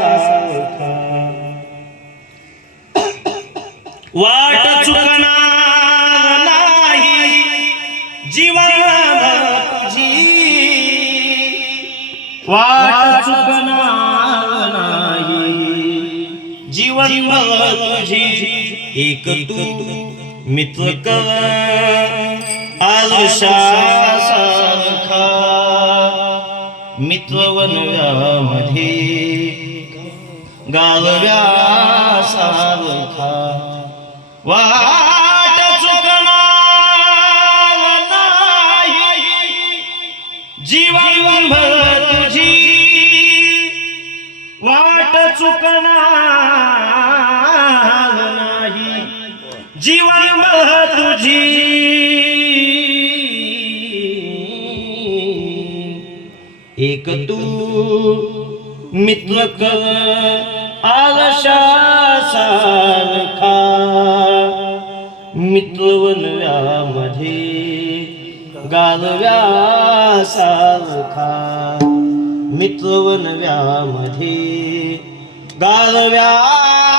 सारखा वाट चुकणार नाही जीवनभर तुझी वाट चुकणार नाही जीवनभर तुझी एक तू मित्र कर आरशासारखा मित्रवनव्यामध्ये गालव्यासारखा वाट चुकणार नाही जीवनभर तुझी वाट चुकणार नाही जीवनभर तुझी एक तू मित्र कर आरशासारखा मित्रवनव्यामध्ये गालव्यासारखा मित्रवनव्यामध्ये गालव्यासारखा